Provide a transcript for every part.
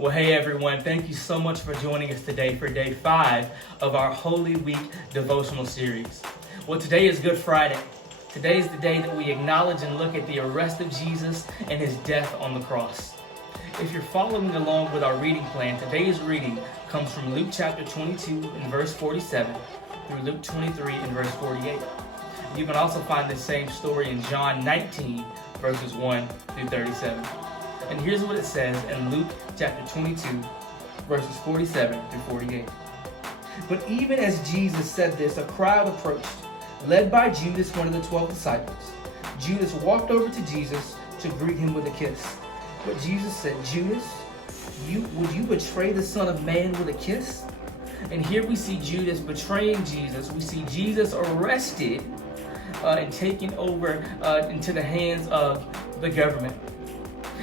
Well, hey everyone, thank you so much for joining us today for day 5 of our Holy Week devotional series. Well, today is Good Friday. Today is the day that we acknowledge and look at the arrest of Jesus and his death on the cross. If you're following along with our reading plan, today's reading comes from Luke chapter 22 and verse 47 through Luke 23 and verse 48. You can also find the same story in John 19 verses 1 through 37. And here's what it says in Luke chapter 22, verses 47 through 48. But even as Jesus said this, a crowd approached, led by Judas, one of the 12 disciples. Judas walked over to Jesus to greet him with a kiss. But Jesus said, Judas, would you betray the Son of Man with a kiss? And here we see Judas betraying Jesus. We see Jesus arrested and taken over into the hands of the government.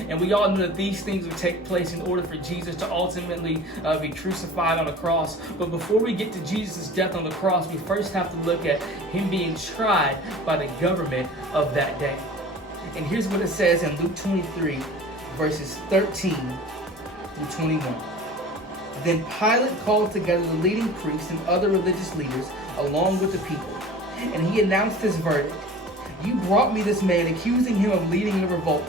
And we all know that these things would take place in order for Jesus to ultimately be crucified on a cross. But before we get to Jesus' death on the cross, we first have to look at him being tried by the government of that day. And here's what it says in Luke 23, verses 13 through 21. Then Pilate called together the leading priests and other religious leaders along with the people. And he announced his verdict. You brought me this man, accusing him of leading a revolt.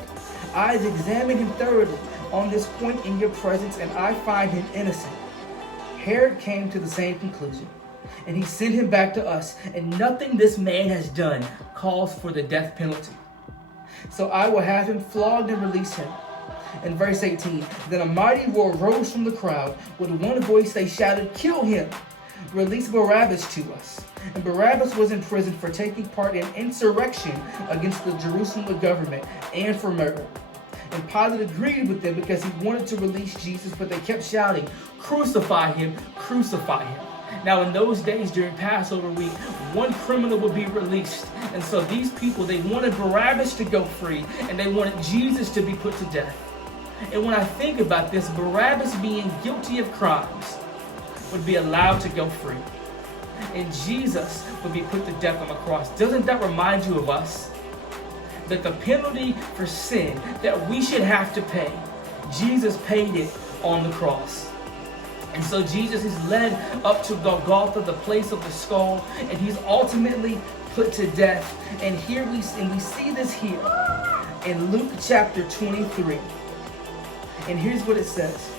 I have examined him thoroughly on this point in your presence, and I find him innocent. Herod came to the same conclusion, and he sent him back to us, and nothing this man has done calls for the death penalty. So I will have him flogged and release him. In verse 18, then a mighty roar rose from the crowd. With one voice they shouted, kill him! Release Barabbas to us. And Barabbas was in prison for taking part in insurrection against the Jerusalem government and for murder. And Pilate agreed with them because he wanted to release Jesus, but they kept shouting, crucify him, crucify him. Now in those days during Passover week, one criminal would be released. And so these people, they wanted Barabbas to go free, and they wanted Jesus to be put to death. And when I think about this, Barabbas being guilty of crimes would be allowed to go free, and Jesus would be put to death on the cross. Doesn't that remind you of us? That the penalty for sin that we should have to pay, Jesus paid it on the cross. And so Jesus is led up to Golgotha, the place of the skull, and he's ultimately put to death. And here we see this here in Luke chapter 23. And here's what it says.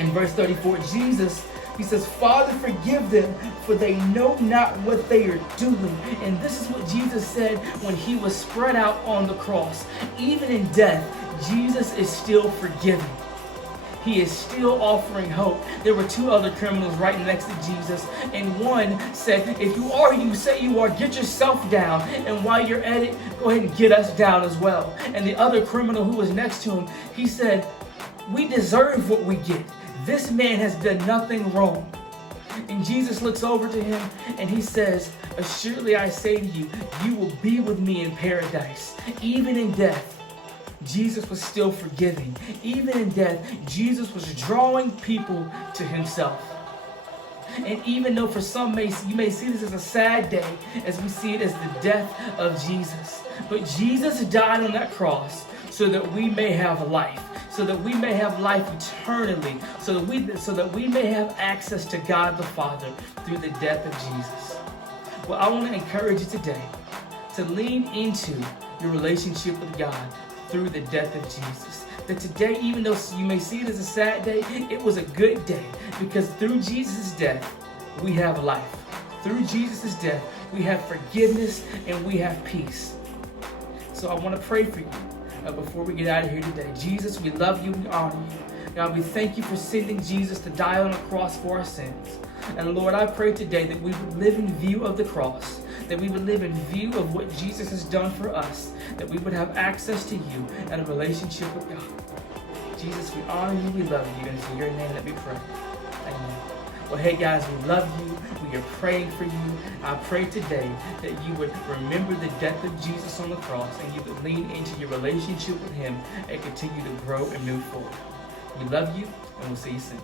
In verse 34, he says, Father, forgive them, for they know not what they are doing. And this is what Jesus said when he was spread out on the cross. Even in death, Jesus is still forgiving. He is still offering hope. There were 2 other criminals right next to Jesus, and one said, if you are who you say you are, get yourself down. And while you're at it, go ahead and get us down as well. And the other criminal who was next to him, he said, we deserve what we get. This man has done nothing wrong. And Jesus looks over to him and he says, assuredly I say to you, you will be with me in paradise. Even in death, Jesus was still forgiving. Even in death, Jesus was drawing people to himself. And even though for some you may see this as a sad day, as we see it as the death of Jesus, but Jesus died on that cross so that we may have life. So that we may have life eternally, so that we may have access to God the Father through the death of Jesus. Well, I want to encourage you today to lean into your relationship with God through the death of Jesus. That today, even though you may see it as a sad day, it was a good day, because through Jesus' death, we have life. Through Jesus' death, we have forgiveness and we have peace. So I want to pray for you. Before we get out of here today. Jesus, we love you, we honor you. God, we thank you for sending Jesus to die on the cross for our sins. And Lord, I pray today that we would live in view of the cross, that we would live in view of what Jesus has done for us, that we would have access to you and a relationship with God. Jesus, we honor you, we love you, and it's in your name that we pray. Amen. Well, hey guys, we love you. We are praying for you. I pray today that you would remember the death of Jesus on the cross, and you would lean into your relationship with him and continue to grow and move forward. We love you, and we'll see you soon.